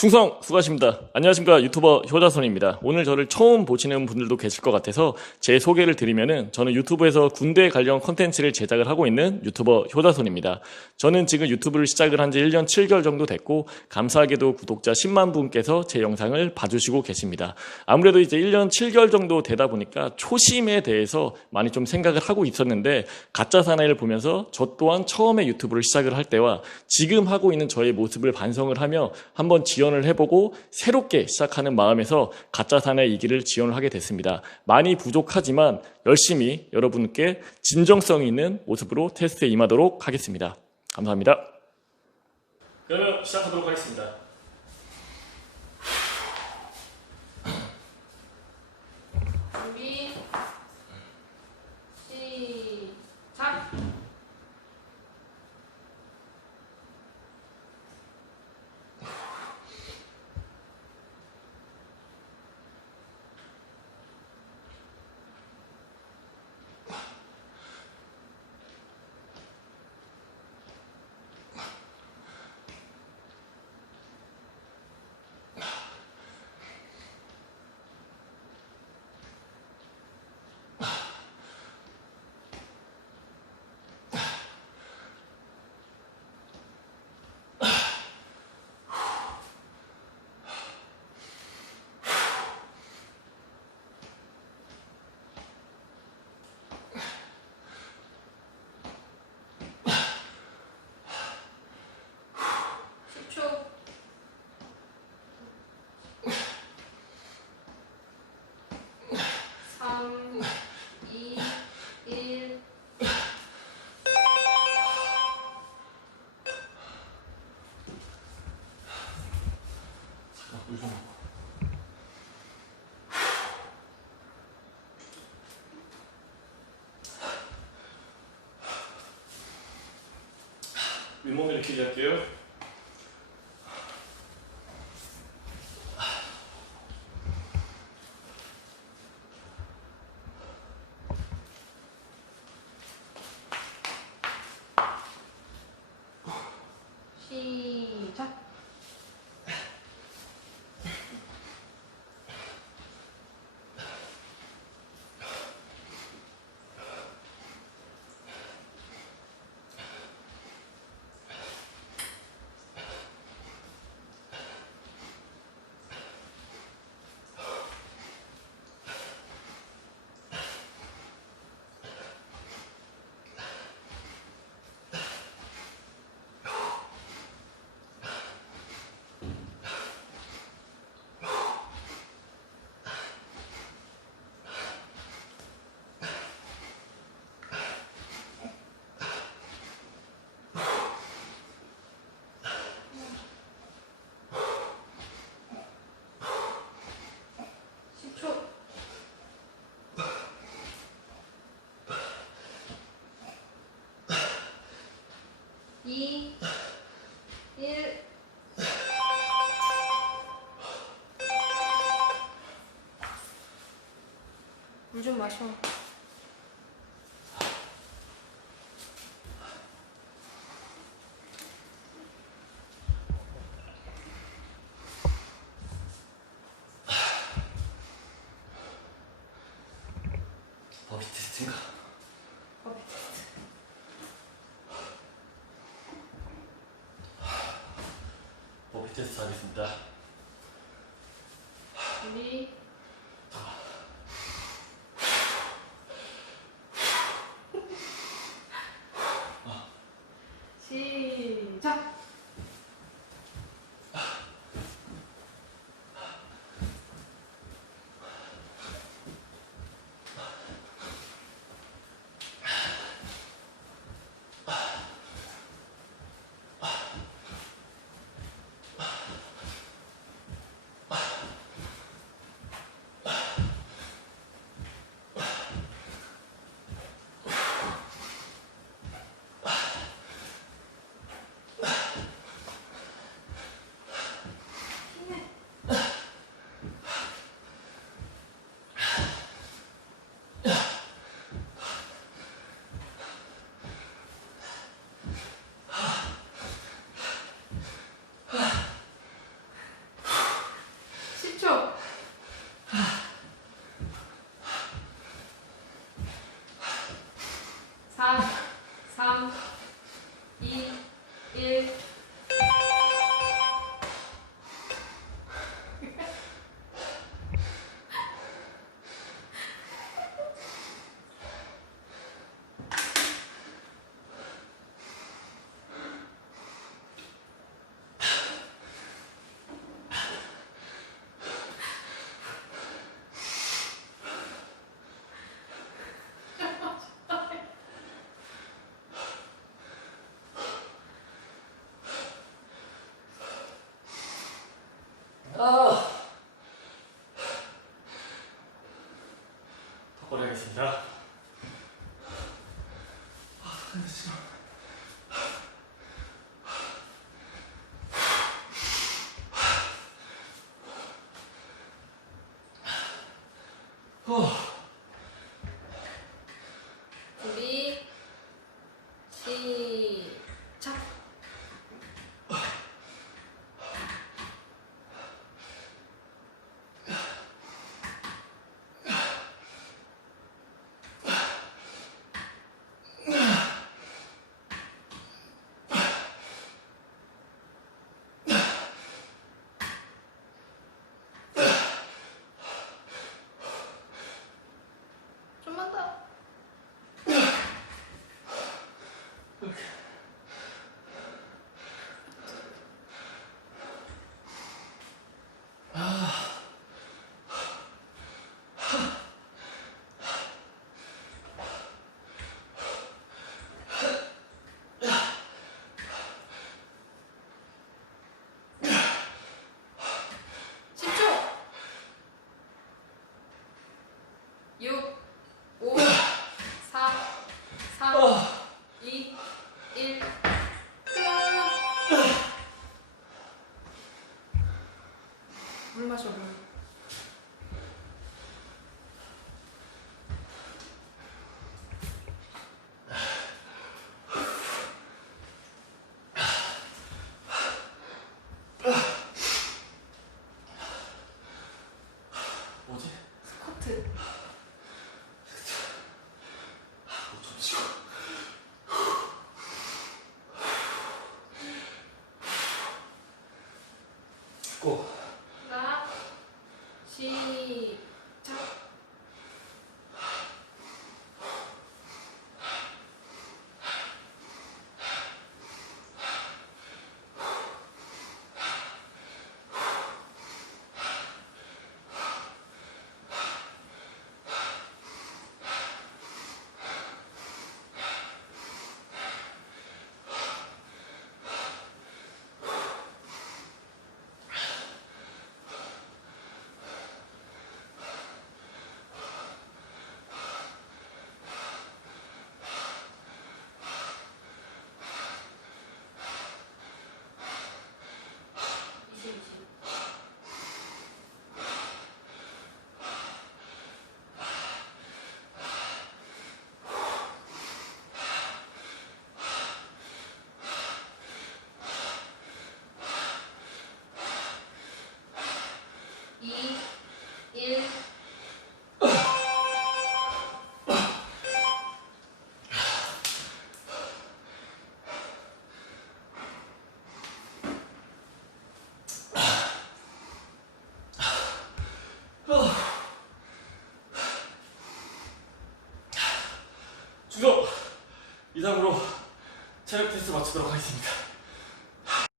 충성 수고하십니다. 안녕하십니까, 유튜버 효자손입니다. 오늘 저를 처음 보시는 분들도 계실 것 같아서 제 소개를 드리면은, 저는 유튜브에서 군대 관련 컨텐츠를 제작을 하고 있는 유튜버 효자손입니다. 저는 지금 유튜브를 시작을 한 지 1년 7개월 정도 됐고, 감사하게도 구독자 10만 분께서 제 영상을 봐주시고 계십니다. 아무래도 이제 1년 7개월 정도 되다 보니까 초심에 대해서 많이 좀 생각을 하고 있었는데, 가짜 사나이를 보면서 저 또한 처음에 유튜브를 시작을 할 때와 지금 하고 있는 저의 모습을 반성을 하며 한번 지원을 해보고 새롭게 시작하는 마음에서 가짜 사나이 이 길을 지원을 하게 됐습니다. 많이 부족하지만 열심히 여러분께 진정성 있는 모습으로 테스트에 임하도록 하겠습니다. 감사합니다. 그러면 시작하도록 하겠습니다. 준비, 시작! 초 3, 2, 1 윗몸 일으키기 할게요. 시작! 이, 1 물 좀 마셔. 버비 테스트인가? 커피 테스트. 버비 테스트 하겠습니다. 준비, 시작! 턱걸이 하겠습니다. 준비 시작. 좀만 더. 육, 5, 4, 3, 2, 1. 물 마셔, 물. 뭐지? 스쿼트. 고. 하나, 시작. 이, 일. 충성! 이상으로 체력 테스트 마치도록 하겠습니다.